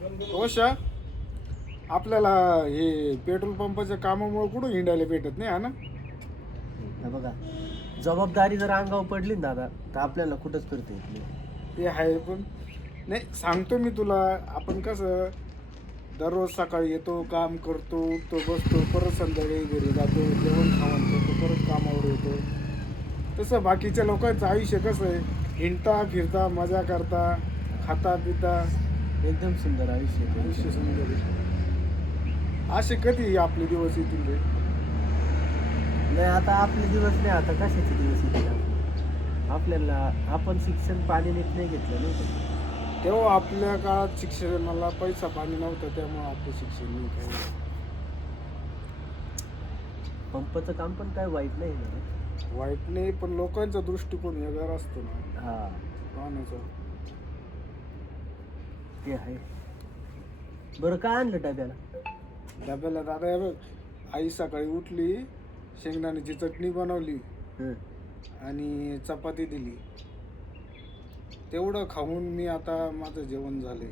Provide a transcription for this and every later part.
अवश्य आपल्याला हे पेट्रोल पंपाच्या कामामुळे कुठं हिंडायला भेटत नाही, हा ना? हे बघा, जबाबदारी जर अंगावर पडली ना दादा, तर आपल्याला कुठंच फिरता येत नाही. ते आहे, पण नाही सांगतो मी तुला. आपण कसं दररोज सकाळी येतो, काम करतो, उठतो, बसतो, परत संध्याकाळी घरी जातो, जेवण खावण करतो, परत कामावर येतो. तसं बाकीच्या लोकांचं आयुष्य कसं आहे, हिंडता फिरता, मजा करता, खाता पिता, एकदम सुंदर आयुष्य आहे आयुष्य त्यांचं. सुंदर आहे. असे कधी आपले दिवस येतील रे? नाही, आता आपले दिवस नाही, आता कशाचे दिवस येतील आपल्याला? आपण शिक्षण पाणी नीट नाही घेतलं नाही का? तेव्हा आपल्या काळात शिक्षणाला पैसा पाणी नव्हता, त्यामुळे आपलं शिक्षण नाही काही. पंपाचं काम पण काय वाईट नाही ना. वाईट नाही, पण लोकांचा दृष्टिकोन वेगळा असतो ना हा, पाहण्याचा. ते आहे. बरं, काय आणलं डब्याला? डब्याला दादा हे बघ, आई सकाळी उठली, शेंगदाण्याची चटणी बनवली हं. आणि चपाती दिली. तेवढं खाऊन मी आता माझं जेवण झाले.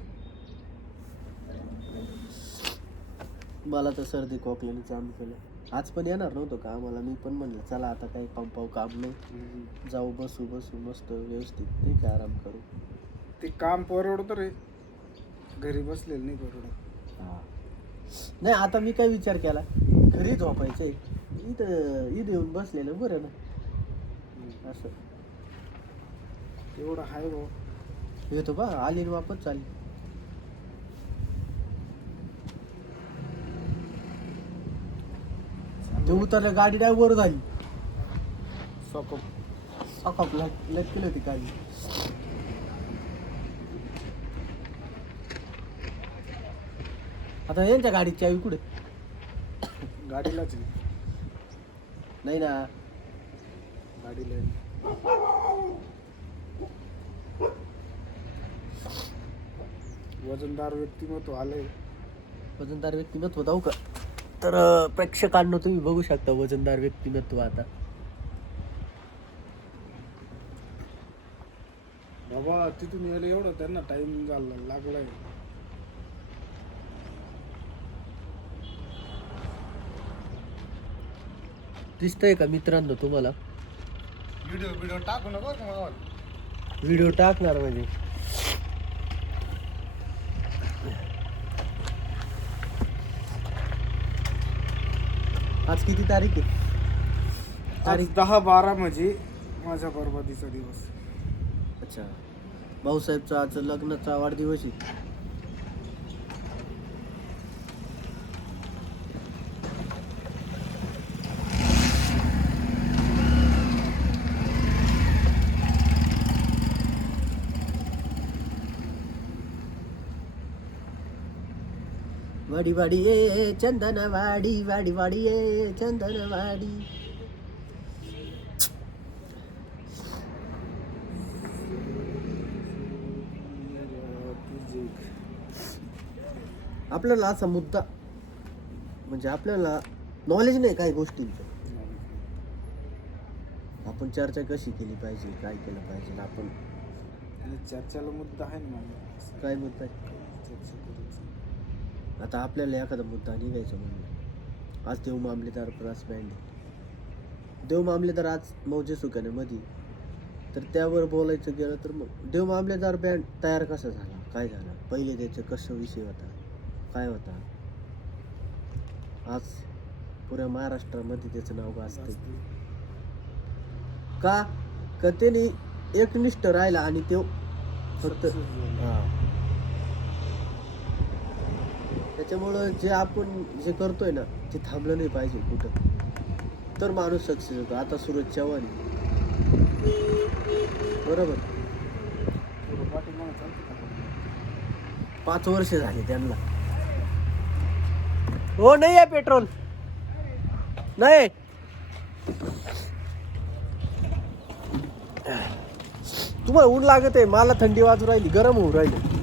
मला तर सर्दी खोकल्याने चालू केलं. आज पण येणार नव्हतं का आम्हाला, मी पण म्हणलं चला आता काही पंपाव काम नाही, जाऊ बसू मस्त व्यवस्थित ठीक आहे, आराम करू. ते काम परवडतं रे, घरी बसलेलं नाही परवडत. हा, नाही आता मी काय विचार केला, घरी झोपायचंय, इथं येऊन बसलेलं बरं ना असं. तेवढं आहे भाऊ. येतो बा, आली ना वापस चालली. ते उतरलं, गाडी डाय वर झाली, सकाप लटकेली होती गाडी. आता यांच्या गाडीची चावी कुठे? गाडीलाच आहे. नाही ना, गाडीला आहे. वजनदार व्यक्तिमत्व आलंय. वजनदार व्यक्तिमत्व जाऊ का? तर प्रेक्षकांना तुम्ही बघू शकता वजनदार व्यक्तिमत्व. आता बाबा तिथून यायला एवढं त्यांना टाइम लागलाय. दिसतंय का मित्रांनो तुम्हाला? व्हिडिओ टाकू नको का मला? व्हिडिओ टाकणार म्हणजे आज किती तारीख आहे? तारीख 10-12 म्हणजे माझ्या बरबादीचा दिवस. अच्छा, भाऊसाहेबचा आज लग्नाचा वाढदिवस आहे. वाडी वाडी ये चंदन वाडी, वाडी वाडी ये चंदन वाडी. आपल्याला असा मुद्दा म्हणजे आपल्याला नॉलेज नाही काही गोष्टींचं, आपण चर्चा कशी केली पाहिजे, काय केलं पाहिजे आपण. चर्चेला मुद्दा आहे ना माझा. काय मुद्दा आहे? चर्चा करायची. आता आपल्याला एखादा मुद्दा निघायचा म्हणून, आज देव मामलेदार ब्रास बँड आहे, देव मामलेदार आज मौजे सुकाण्यामध्ये, तर त्यावर बोलायचं गेलं तर मग देव मामलेदार बँड तयार कसा झाला, काय झाला, पहिले त्याचं कसं विषय होता, काय होता, आज पुऱ्या महाराष्ट्रामध्ये त्याचं नाव गाजतंय का? त्याने एकनिष्ठ राहिला आणि तो फक्त त्याच्यामुळं जे आपण जे करतोय ना ते थांबलं नाही पाहिजे कुठं, तर माणूस सक्सेस होतो. आता सूरज चव्हाण बरोबर 5 वर्ष झाले त्यांना. हो, नाही आहे पेट्रोल नाही. तुम्हाला ऊन लागत आहे, मला थंडी वाजू राहिली, गरम होऊ राहिली.